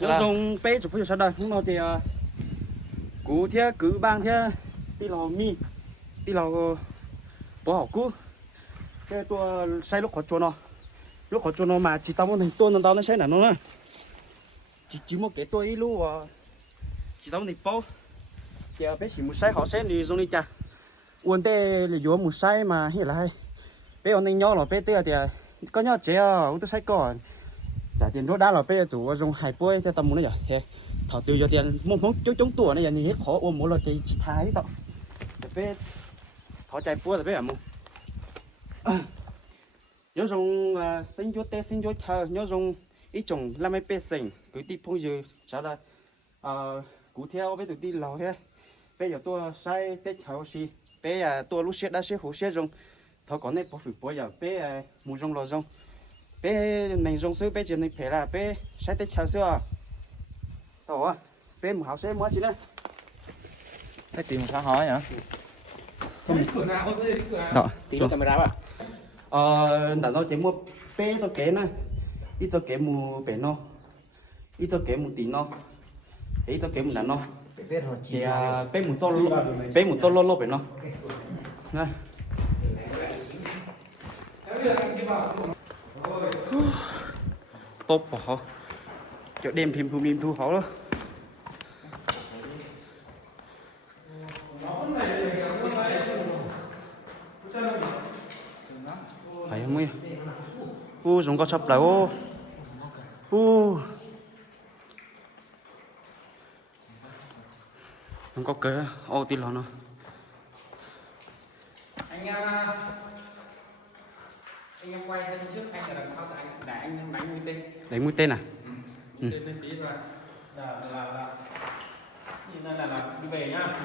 Nhớ dùng bé chụp phim sao đây nhưng mà thì cú thế cứ bang thế tí lò mi tí lò bỏ học cú cái tua sai lúc khó cho nó mà chỉ tao muốn tuôn nó sai là nó nè chỉ một cái tôi lúc chỉ tao muốn bao giờ bé chỉ một sai họ sẽ đi dùng đi chả uốn tê là vô một sai mà hiện lại bé ông nên nhỏ là bé tê thì có nhỏ trẻ ông tôi sai còn trả tiền đốt đá là bé chủ dùng hai bôi theo tầm muốn đấy giờ thảo từ giờ tiền mong mong chống tuổi này giờ nhìn hết khó ôm mỗi lần cái thái tao bé thảo chạy bôi là bé à mong nhớ dùng sinh vô chờ nhớ dùng ít trồng làm mấy bé sinh cứ tiếp phong giờ trả là cụ theo bé tụi đi lò he bé giờ tôi sai tết chào gì bé tôi lúc sẽ đã sẽ hồ sẽ dùng thọ còn này bỏ phử bỏ giờ bé mua dùng lò dùng bé này dùng sữa bé chỉ này phải là bé sai tết chào sữa thọ bé một học sẽ mua gì nữa cái chuyện sao hỏi hả đó tí camera à đã nó chỉ mua bé cho kế này ít cho kế mua bé nó ít cho kế mua tí nó ít cho kế mua nó thì bé một to lô bé nó này tốt bỏ chỗ đêm phim thu họ đó phải không ấy dùng có chập lại không có cái tí lò nó anh em quay ra trước anh ở đằng sau anh để anh đánh mũi tên đánh mũi tên à tên tí rồi là nhìn ra là đi về nhá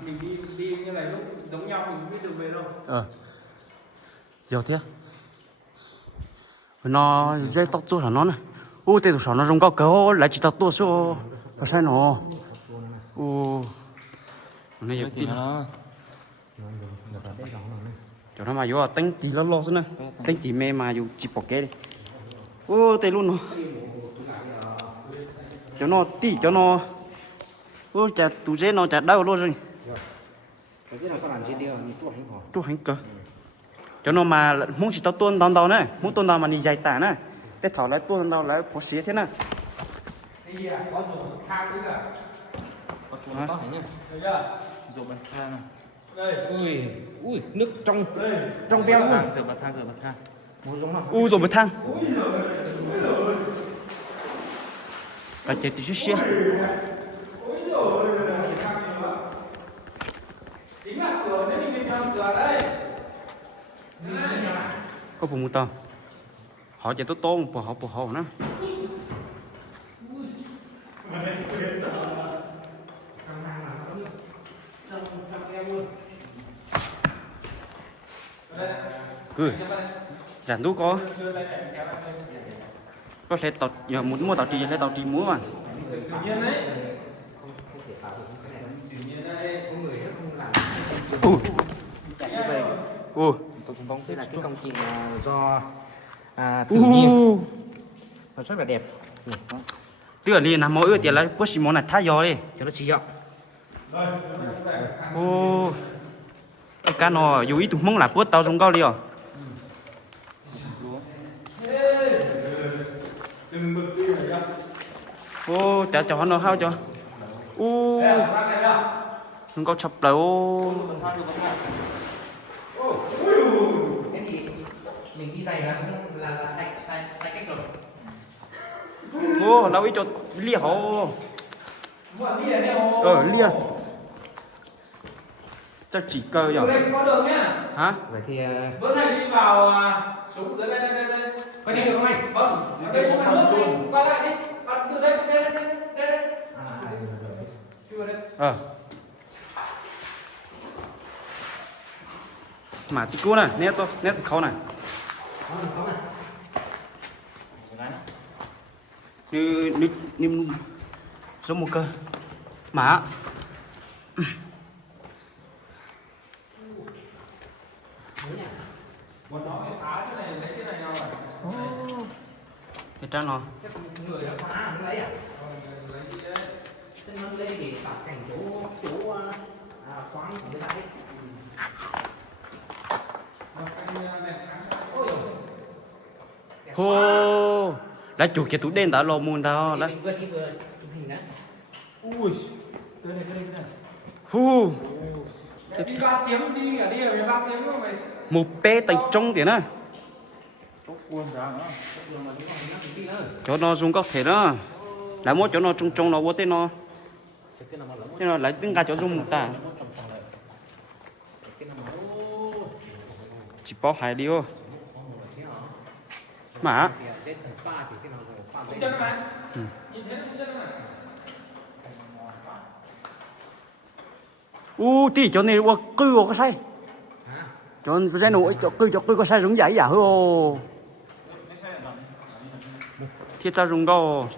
mình đi như này lúc giống nhau mình biết đường về đâu giờ thế nó dây tóc tôi là nó này tên tụi nó dùng cao kéo lại chỉ tao tôi số là sai nó này giờ tí cho nó mà vô tính chỉ lo xin nè tính chỉ mê mà dùng chỉ bỏ cái đi tê luôn nó cho nó tí cho nó chả tụ dễ nó chả đau luôn rồi tu hành cơ cho nó mà muốn chỉ tao tuôn đau này muốn tuôn đau mà đi dài tả này cái thỏ lại tuôn đau lại có xía thế này có dùng thang đấy cả có chuông to nhá được chưa dùng bàn thang đây ui nước trong veo luôn rửa bàn thang rồi bật thang và chết thì xía tính là cửa thế thì mình làm cửa đây có vùng to họ chạy tốt tốt một họ nó cười giản tú có thể tàu giờ muốn mua tàu trì sẽ tàu trì múa mà tự nhiên đấy tự nhiên đây có người không làm tôi cũng bóng thế là cái công trình do tự nhiên nó rất là đẹp tức là đi nằm mỗi ưa tiền là có gì món này thay gió đi cho nó chi ạ cái cá nó dù ít tụi mong là bớt tao dùng cao đi à chả cho nó hao cho đừng có chập lại mình đi giày là sai cách lâu rồi ít cho lia họ lia cho chỉ cơ rồi đây có đường nhá hả vậy thì vẫn hay đi vào xuống dưới đây quay đi được không anh vâng đây có nước đi quay lại đi từ đây mà tí cú này nét khâu này như giống một cơ mà cái trắng nó Cái người ở phá nó lấy à? Thế nó lấy để tạo cảnh chỗ khoáng của người ta ấy. hô đã chụp cái tủ đen tao lo muôn tao đó Mình vừa đi vừa chụp hình đó. Ui, cái này. hú Đi 3 tiếng đi cả đi là về 3 tiếng mà mày. một bé tay trong tiền á Chốt quân ra nữa. cho nó dùng góc thể đó lại mỗi chỗ nó trong nó vô tên nó cho nó lại tính cả chỗ dùng ta chỉ bỏ hai đi ô mà Chân nó này. Nhìn thấy không chân nó này. tí chỗ này qua cư có sai cho cái nó cho cư có sai giống giải giả hư thiết ra dùng đâu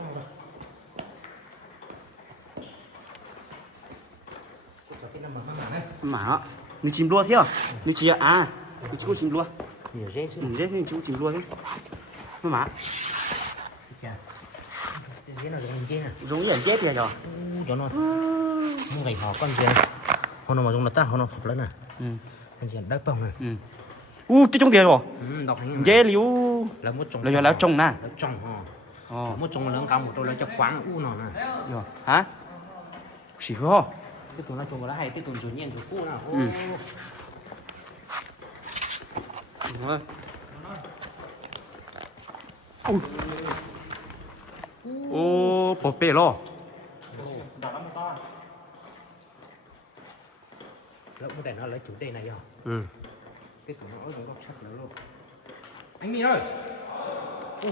mà người chìm lua thế à người chỉ người chú chìm lua Nhiều dễ chứ. dễ thì chú chìm lua thế mà Dễ nào dùng dễ nè. giống như chết vậy rồi Cho nó. Không gầy họ con gì. Hôm nào mà dùng là ta hôm nào học lớn nè. Con gì đắp bông nè. cái trong tiền rồi Đọc hình. dễ liu Là một trồng. là do lão trồng nè Là trồng một trồng lớn cao một trồng là cho khoáng nó nè. rồi hả chỉ hơ Cái tụi nó trồng vào lá hay cái tụi chủ nhiên tụi cũ nào. ô bỏ bể lo Lỡ một đèn nó lấy chủ đề này rồi. Cái tụi nó ở góc sắt nữa luôn. Anh Mỹ ơi.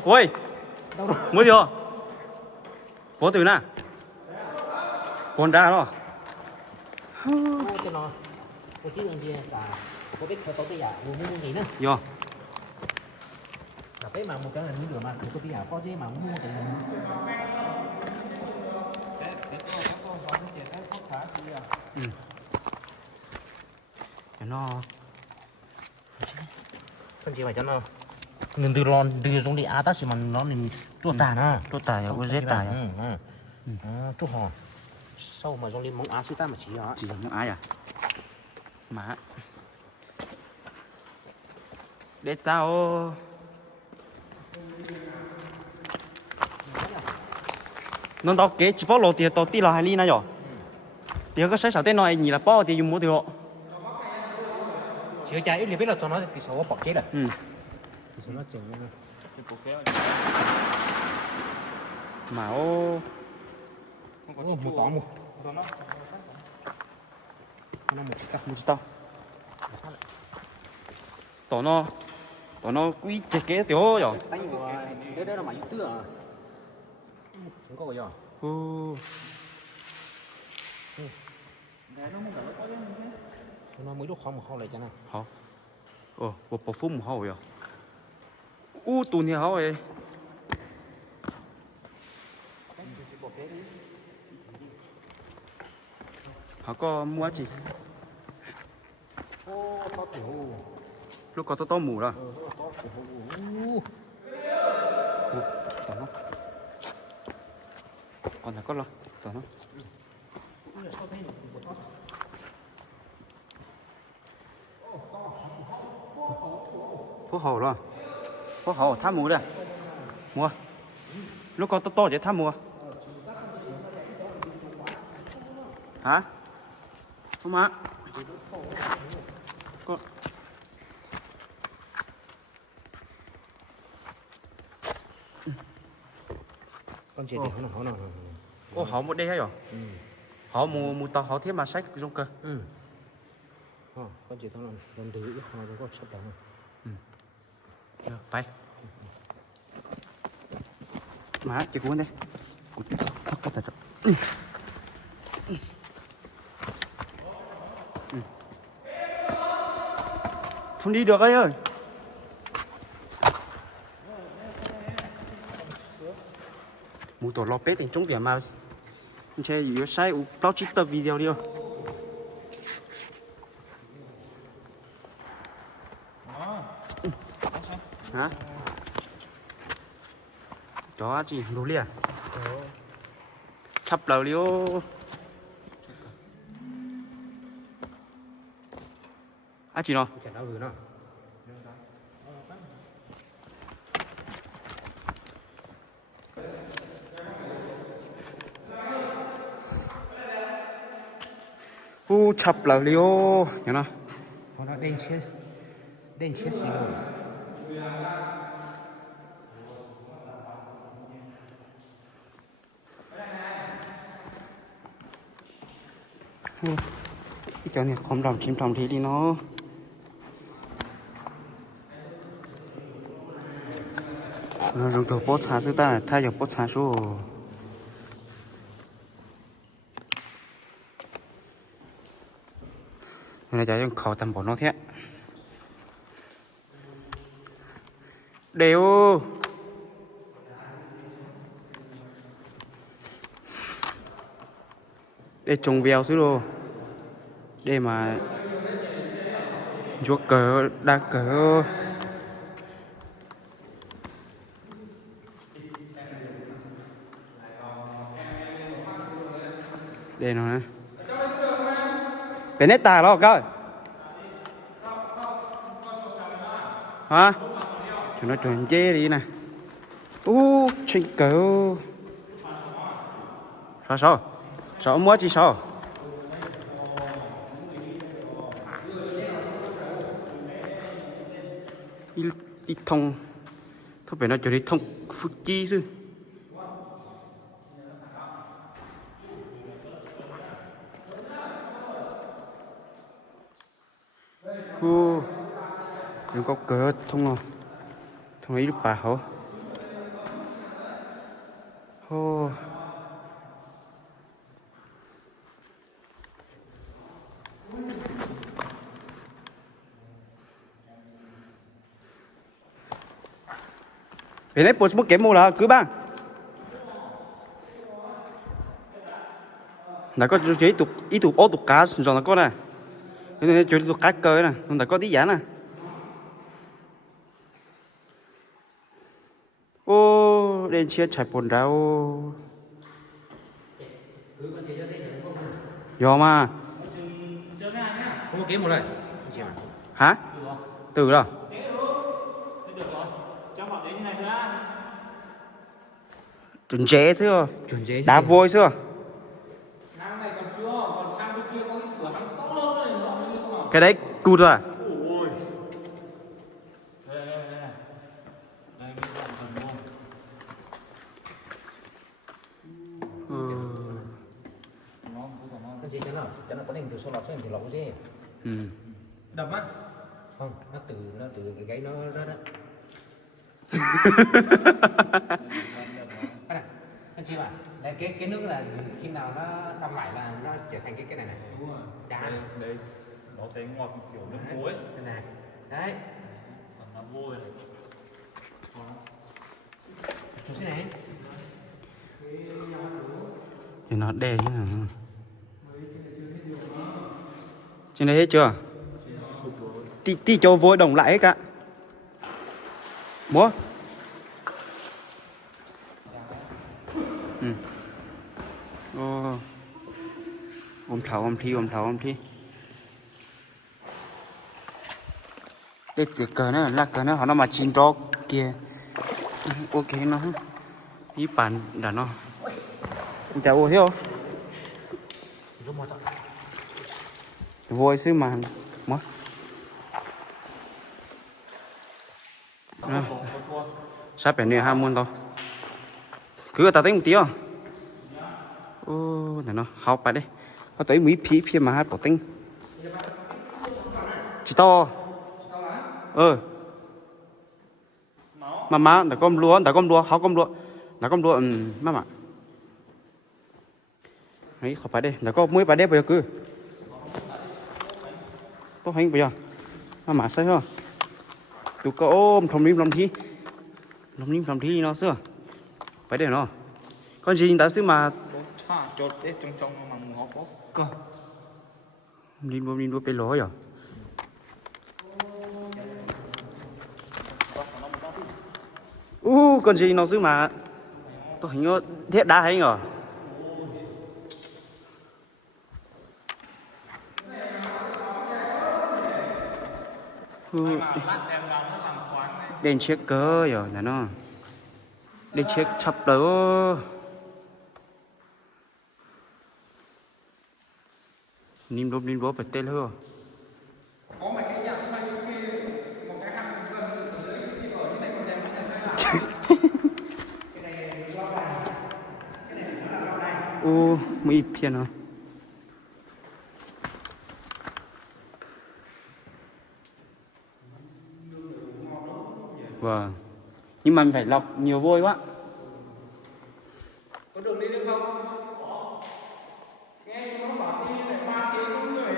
ôi Đâu rồi? mới chưa bỏ từ nè còn ra rồi Cái nó. Cái chứ làm gì cả. Có biết có cái giả mua gì nữa. vô Tapi mà một cái là những điều mà không có gì có gì mà mua thì cho nó con gì mà cho nó nên từ lon từ xuống đi á ta chỉ mà nó nên chua tà nè tôi tài ở dễ tài chua hò sau mà xuống đi móng á sư ta mà chỉ hả chỉ là những ai à má để sao nó tao kế chỉ bỏ lô tiền tao tí là hai ly này rồi tiền có sai sao tên nói nhỉ là bỏ tiền dùng mua tiền chỉ chạy ít biết là cho nó thì số bỏ chết rồi thì số nó chừng lên mà ô một tỏ một nó một cái một tao nó quý chế kế tiểu rồi đánh của đấy là mày tưa à chúng có rồi nó mới lúc không mà không lại cho nó hả bộ phúc một hồi à tụi này hả vậy họ có mua gì lúc có to mù rồi còn là có lo tao nó phố hồ rồi phố hồ tham mù đây mua lúc có to vậy tham mua hả không má có con chuyện thì nó ô họ một đây hay rồi họ mua tàu họ thiết mà sách trong cơ con chuyện nó lần thứ ít khó có sắp đó tay má chị cuốn đây bắt cái thật không đi được ấy ơi mua tổ lò pét thành trong tiền mà chơi gì sai bao chip tập video đi không hả chó gì đủ liền chắp đầu liêu chị nó chả đâu rồi nó chắp đầu liêu nhớ nó nó đen chết xí rồi cái chỗ này không đồng chim trồng thì đi nó rồi cái bớt xả số ta thay cho bớt xả số này cho khó tầm bỏ nó thế đều để trồng bèo xíu đồ để mà chuột cờ đá cờ đây nó nè cái nét tà đó coi hả chúng nó chuẩn chê đi nè chơi cờ sao mua chi sao ít thông thôi phải nói cho đi thông phức chi chứ đừng có cờ thông không thông ấy được bà hổ bên này bố kiếm mua là cứ bang đã có chế tục ít tục ô tục cá rồi nó có nè nên chế tục cá cơ nè nó đã có tí giá nè đen chia chạy bồn rau do mà không có kiếm một lời hả từ rồi chuẩn chế thôi đá vôi xưa cái đấy cụt rồi cho nó có đèn từ số lọc sang thì lọc chứ đập á không nó từ cái gáy nó rớt á anh chị ạ đây cái nước là khi nào nó đông lại là nó trở thành cái này này đúng rồi đá đây nó sẽ ngọt kiểu nước muối đây này đấy còn nó vôi này chú xin này thì nó đè như nào trên đây hết chưa tí cho vôi đồng lại hết cả múa ôm thầu thi để chỉ cờ nữa là cờ nữa họ nó mà chín cho kia ok nó ý bản đã nó chào ô hiếu vôi xứ mà mất sắp phải nè ham muốn thôi cứ tao tính một tí không này nó học bài đây có tới mấy phía mà hát bỏ tinh chỉ to mà đã con lúa học con lúa má mà ấy khó bài đây đã có mấy bài đây bây giờ cứ tôi hành bây giờ mà sai không tụi có ôm thòng lim làm thi nó xưa phải để nó con gì ta xứ mà cho để trong mà ngọt quá cơ lim đua bên lối à con gì nó xứ mà tôi hình như thiết đá hay nhở. Đèn chiếc cơ rồi là nó đèn chiếc chập đó nín đốp phải tên hơn. Có mấy cái nhà xoay kia, một cái hàng thành phần ở dưới cái ở như này còn đẹp hơn nhà xoay lại. Cái này lo đài, cái này nó là lo đài. Ô, mấy phiền hả? Vâng. Nhưng mà mình phải lọc nhiều vôi quá. Có đường đi được không? Nghe chúng nó bảo đi lại 3 tiếng có người.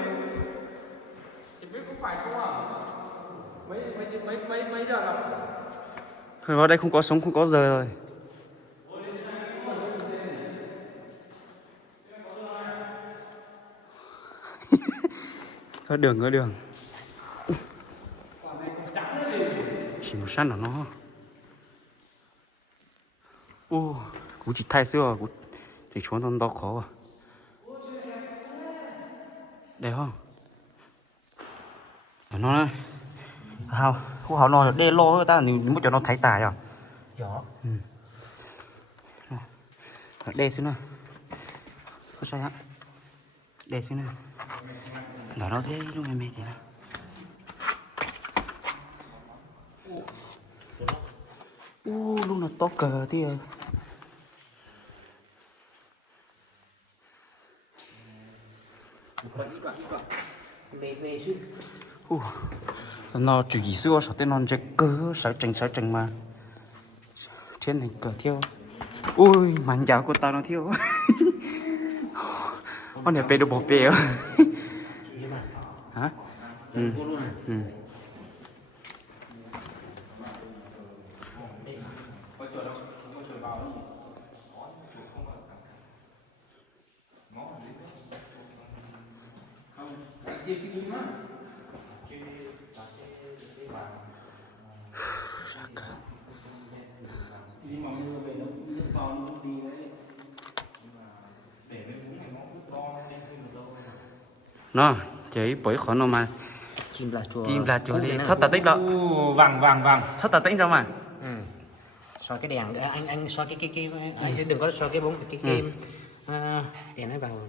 Thì biết có phải không ạ? Mấy giờ rồi? Vào đây không có sống không có giờ rồi. Có đường. Chỉ một săn của nó. Ô, cú chỉ thay xưa cú thì xuống trong đó khó à. Đẹp không? Nó này. Không, khu họ lo đê lo người ta nếu muốn cho nó thấy tài à. Dạ. Đê xuống nào. Có sai hả? Đê xuống nào. Đó nó thế lúc em mê thế nào. Lúc nó to cờ thì Về chứ. nó chỉ xưa sao tên nó chơi cờ sợ chừng mà trên này cờ thiêu. Ui mạnh dạo của tao nó thiêu. Con này bê đồ bỏ bê hả? Ừ. Nhưng mà mưa về nó nước to nó đi đấy. Để cái vú này nó cứ to lên một đâu. Nó chỉ bởi khỏi nó mà Chim là chùa đi sắp ta tích đó. Vàng. Sắp ta tích đâu mà. Ừ. Soi cái đèn, anh soi cái anh đừng có soi cái bóng cái đèn ấy vào.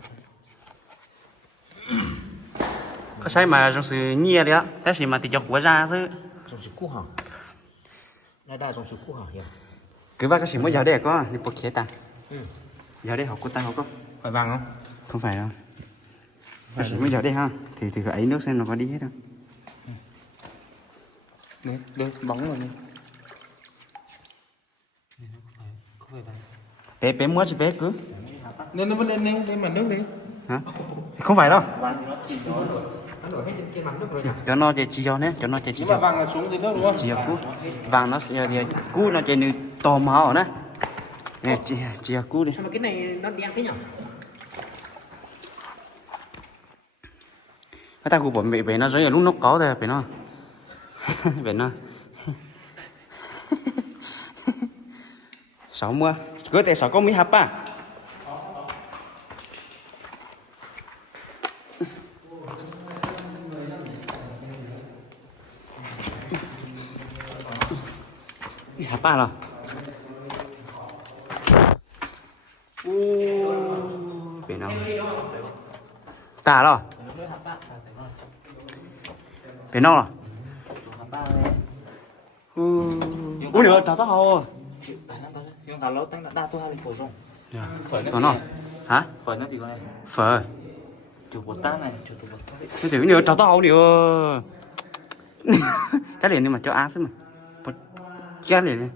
Có sai mà trong sự nhia đấy á, cái gì mà thì chọc quá ra chứ. Dùng sự cũ hả? Đây dùng sự cũ hả nhỉ? Cứ ba cái gì mới giờ đây có, đi bật khía ta. Giờ đây học của ta học có. Phải vàng không? Không phải đâu. Cái gì mới giờ đây ha, thì ấy nước xem nó có đi hết đâu. Được bóng rồi nè. Bé mua chứ bé cứ. Nên nó vẫn lên mặt nước đi. Hả? Không phải đâu. Nó nổi hết trên mặt nước rồi nhỉ? Cho nó chỉ cho nhé, cho nó chỉ Nhưng mà cho. vàng là xuống dưới nước đúng không? Chỉ cú. Vàng nó sẽ thì cú nó chỉ như tò mò nè. Nè chỉ cú đi. Sao mà cái này nó đen thế nhỉ? Cái ta cú bỏ mẹ về nó giống như lúc nó có rồi phải nó. Về nó. Sáu mua. Cứ tại sáu có mấy hộp à? Hả ba nào? Bên nào? Ta đó? Bên nào? Ui nữa, cháu tao hồ. Nhưng mà lâu tăng đã tôi hai phổ rong. Tao nó? Hả? Phở nó thì có này. Phở. Chủ bột tát này, chủ bột tát. Cái thứ nữa cháu tao nữa. Cái liền nhưng mà cho á xem mà. Chết liền.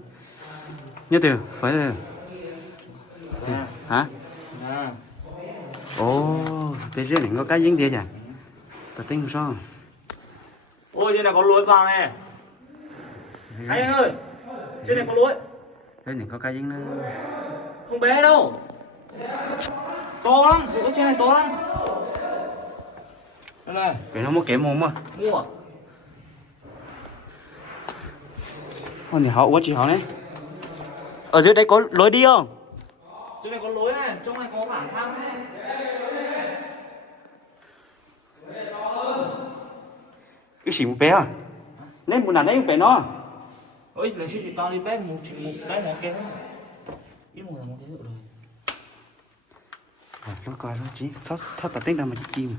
Nhớ từ phải từ. Hả? Ồ, bây giờ này có cái dính tiền chả? Tao tính sao? Ôi trên này có lối vào này. Anh ơi, trên này có lối. Đây này có cái dính nó. Không bé đâu. To lắm, ủa trên này to lắm. Đây này. Cái nó mua kém mồm mà. Mua à? Con thì họ quá chị họ đấy. Ở dưới đây có lối đi không? Chỗ này có lối này, trong này có bản thang này. Cái gì một bé à? Nên một lần đấy một bé nó. Ôi, lấy chỉ to đi bé một bé một cái thôi. Ít một là một cái rồi. Nó coi nó chỉ thoát tạt tích ra mà chỉ chim.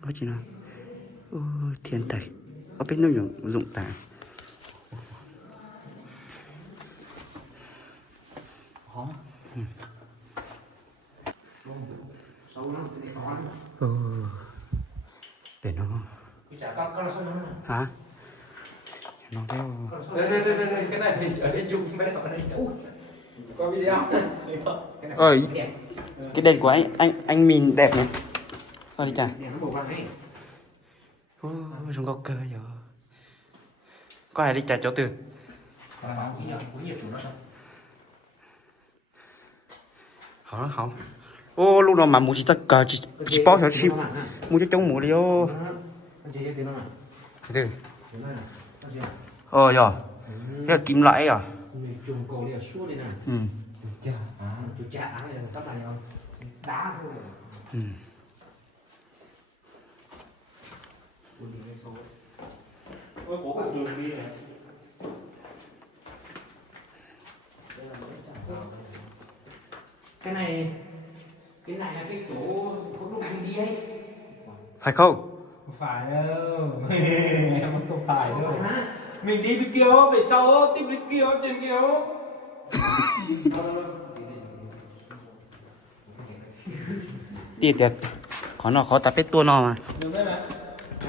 Có gì nào? Thiên tài. Ở bên nó dụng tàng. Hả? Sâu lắm, cái này khó lắm. Để nó. Cái chả con là sâu lắm. Hả? Nó kêu. Đây, cái này thì ở đây chung mấy ở đây. Có video. Ơi, cái đèn của anh mình đẹp nhỉ? Coi đi chả. Đèn nó màu vàng ấy. Chúng có cơ rồi. Có ai đi chả chỗ từ? Có nhiều chủ nó đâu. Không. Ô, lúc nào mà mua chỉ tất cả chỉ bao giờ chỉ mua cho chống mua đi ô. Từ. Rồi. Cái là kim loại à? Trùng cầu đi suốt đi này. Chà, chú chạ áo này tắt lại không? Đá thôi. Ôi, có cả đường đi này. Cái này là cái chỗ lúc nãy mình đi ấy. Phải không? Không phải đâu. Em không phải đâu. Mình đi bên kia về sau tiếp bên kia trên kia. Tiệt tiệt. Khó tập hết tua nó mà. Được đấy mà.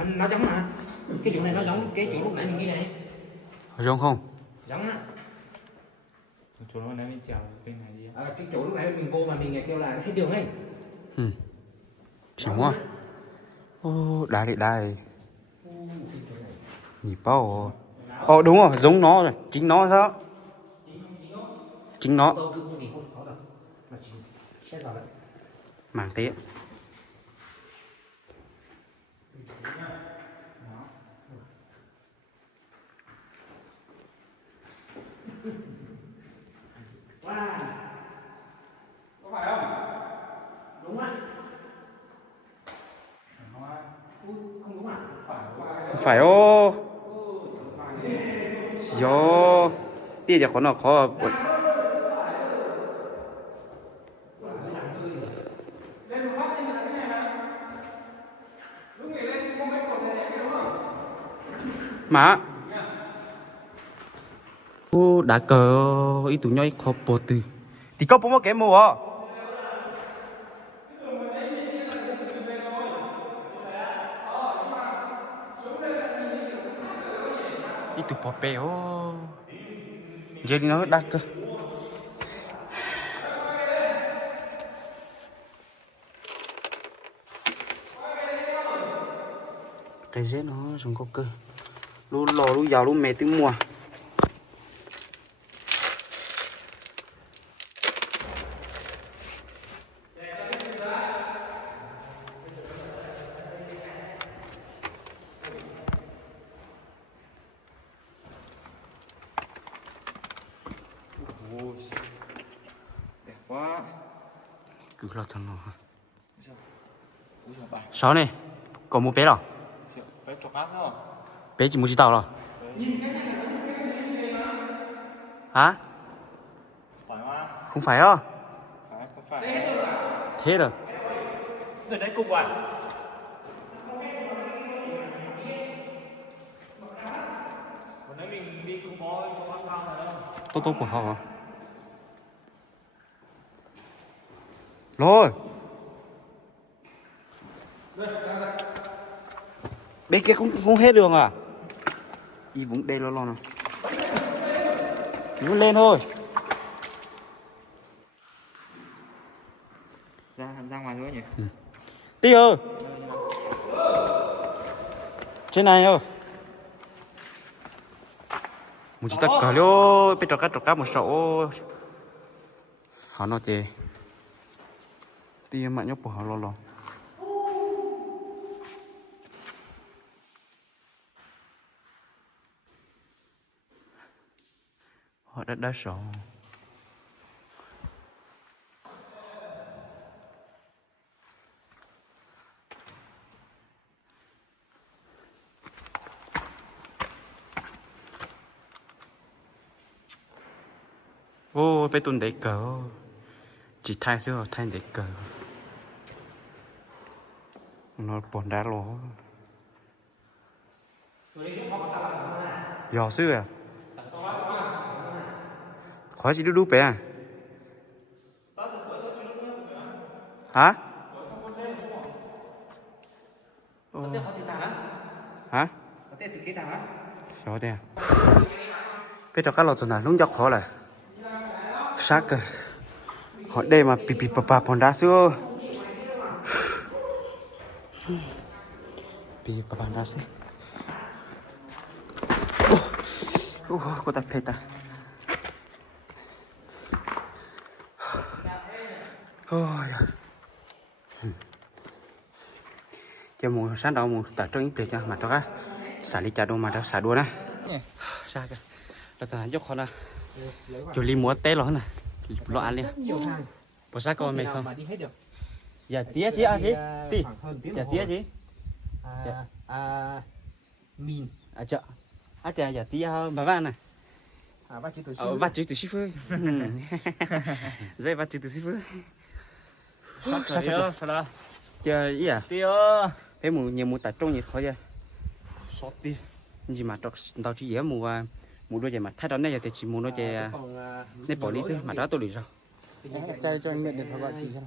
Nó giống mà. Cái chỗ này nó giống cái chỗ lúc nãy mình đi này. Giống không? Giống á. Chỗ nó đang đi chèo bên này đi. Cái chỗ lúc nãy mình vô mà mình kêu là hết đường ấy. Chỉ mua. Ô, đài. Nhỉ bao. Đúng rồi, giống nó rồi. Chính nó sao? Chính nó. Mảng thế. Có phải không? Đúng ạ. Không đúng ạ. Phải ô. Yo. Tiệt giờ nó khó. Lên một phát trên là cái này mà. Lúc này lên có mấy cột này đẹp đúng không? Mà. Ô, đã cờ ý tụi nhoi khó bộ từ. Thì có một cái mùa à? Ý tụi bỏ bè ô. Giờ đi nó đắt cơ. Cái dế nó không có cơ. Lúc lò lúc giàu lúc mẹ tiếng mùa. Đẹp quá. Cứ lo thằng nó. Sao này? Có mua bé rồi? Bé chọc ác không? Bé chỉ mua chỉ tàu rồi. Hả? Phải mà. Không phải đâu. Không phải. Thế rồi. Người đấy cùng à? Hồi nãy mình đi không có ác thang này đâu. Tốt của họ hả? Rồi. Bên kia không hết đường à? Đi vùng đây lo nào. Cứ lên thôi. Ra ngoài thôi nhỉ? Tí ơi. Trên này ơi. Một chỉ tất cả luôn. Bây giờ cắt một số. Họ nói chê. Tí mà nhóc của họ lo. họ đã sổ ô bé tuần để cờ chỉ thay thôi thay để cờ nó bồn đá lố giò xưa à khỏi gì đu bé à hả hả sao thế bé cho cá lọt rồi nè lúc dọc khó là sát cơ họ đây mà pì pì bà bồn đá xưa pì bà bồn đá xưa cô ta phê ta ôi cho mù sáng đầu mù tại trong những cho mà cho cá xả đi chả đâu mà cho xả đua nè sao cơ là sao dốc khó nè chủ lý múa té nó nè lo ăn liền bỏ sát con mày không dạ chia à chị tí dạ chia chị min chợ chợ dạ chia bà van này vắt chữ từ shipper dây vắt chữ từ shipper Sắp rồi phải là chờ ý à tiêu cái mù nhiều mù tại trong nhiệt khó chưa sót đi gì mà tao chỉ dễ mù mù đôi giờ mà thay đó này giờ thì chỉ mù đôi giờ này bỏ đi chứ mà đó tôi lười sao chơi cho anh mệt được thôi gọi chị cho